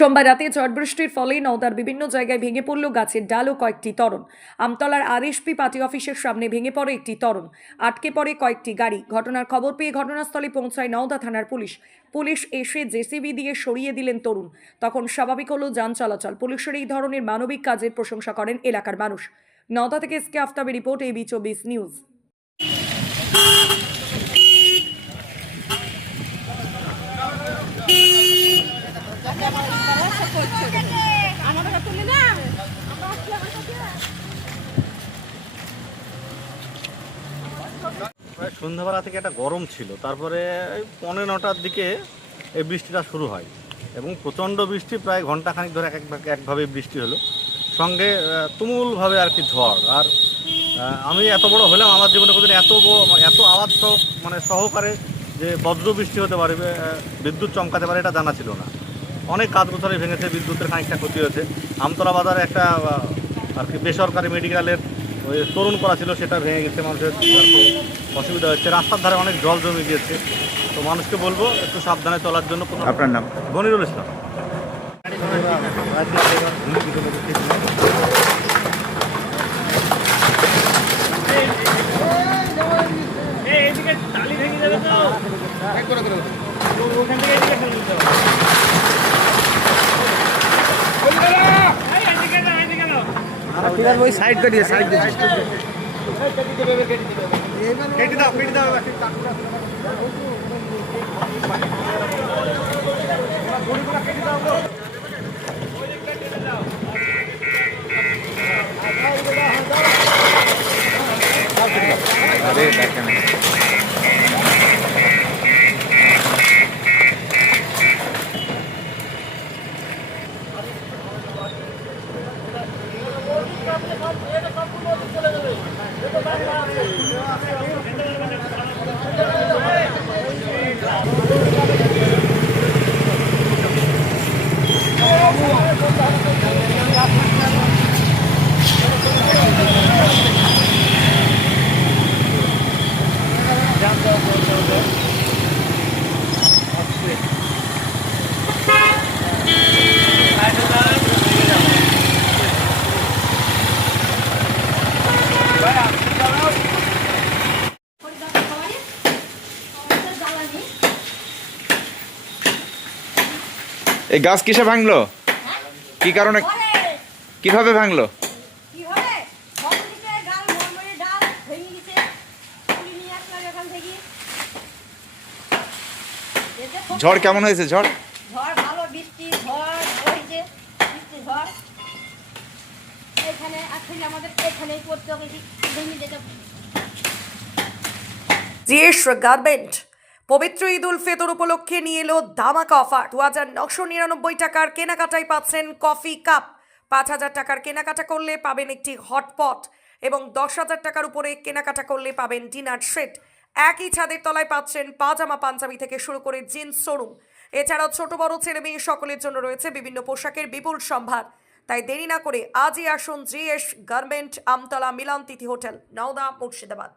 সোমবার রাতে ঝড় বৃষ্টির ফলে নওদার বিভিন্ন জায়গায় ভেঙে পড়ল গাছের ডাল ও কয়েকটি তরণ। আমতলার আরএসপি পার্টি অফিসের সামনে ভেঙে পড়ে একটি তরণ, আটকে পড়ে কয়েকটি গাড়ি। ঘটনার খবর পেয়ে ঘটনাস্থলে পৌঁছায় নওদা থানার পুলিশ এসে জেসিবি দিয়ে সরিয়ে দিলেন তরুণ। তখন স্বাভাবিক হলো যান চলাচল। পুলিশের এই ধরনের মানবিক কাজের প্রশংসা করেন এলাকার মানুষ। নওদা থেকে এসকে আফতাবের রিপোর্ট, AB24 নিউজ। প্রায় সন্ধ্যাবেলা থেকে একটা গরম ছিল, তারপরে 9:45টার দিকে এই বৃষ্টিটা শুরু হয় এবং প্রচণ্ড বৃষ্টি, প্রায় ঘন্টাখানিক ধরে একভাবে বৃষ্টি হলো, সঙ্গে তুমুলভাবে আর কি ঝড়। আর আমি এত বড় হলাম, আমার জীবনে কোনোদিন এত আওয়াজ সহকারে যে বজ্র বৃষ্টি হতে পারে, বিদ্যুৎ চমকাতে পারে, এটা জানা ছিল না। অনেক গাছগুছালি ভেঙেছে, বিদ্যুতের খানিকটা ক্ষতি হয়েছে। আমতলা বাজারে একটা আর কি বেসরকারি মেডিকেলের ওই তরুণ করা ছিল, সেটা ভেঙে গেছে, মানুষের অসুবিধা হচ্ছে। রাস্তার ধারে অনেক জল জমে গিয়েছে, তো মানুষকে বলবো একটু সাবধানে চলার জন্য। আপনার নাম? মনিরুল ইসলাম। ওই সাইড কাটিয়ে সাইড দিয়ে কেটে দাও। আরে দেখেন এই গাছ কিসে ভাঙলো? কি কারণে, কিভাবে ভাঙলো? ঝড় কেমন হয়েছে? ঝড় ভালো, বৃষ্টি ঝড় হয়েছে, বৃষ্টি ঝড় এখানে আসলে আমাদের এখানেই করতে হবে। জিএস গার্মেন্ট পবিত্র ঈদ উল ফিতর উপলক্ষে নিয়ে এলো ধামাকা অফার। 2999 টাকার কেনাকাটায় পাচ্ছেন কফি কাপ, 5000 টাকার কেনাকাটা করলে পাবেন একটি হটপট এবং 10,000 টাকার উপরে কেনাকাটা করলে পাবেন ডিনার সেট। একই ছাদের তলায় পাচ্ছেন পাজামা পাঞ্জাবি থেকে শুরু করে জিন্স শোরুম। এছাড়াও ছোট বড় ছেলে মেয়ে সকলের জন্য রয়েছে বিভিন্ন পোশাকের বিপুল সম্ভার। তাই দেরি না করে আজই আসুন জিএস গার্মেন্ট, আমতলা মিলন তিথি হোটেল, নওদা, মুর্শিদাবাদ।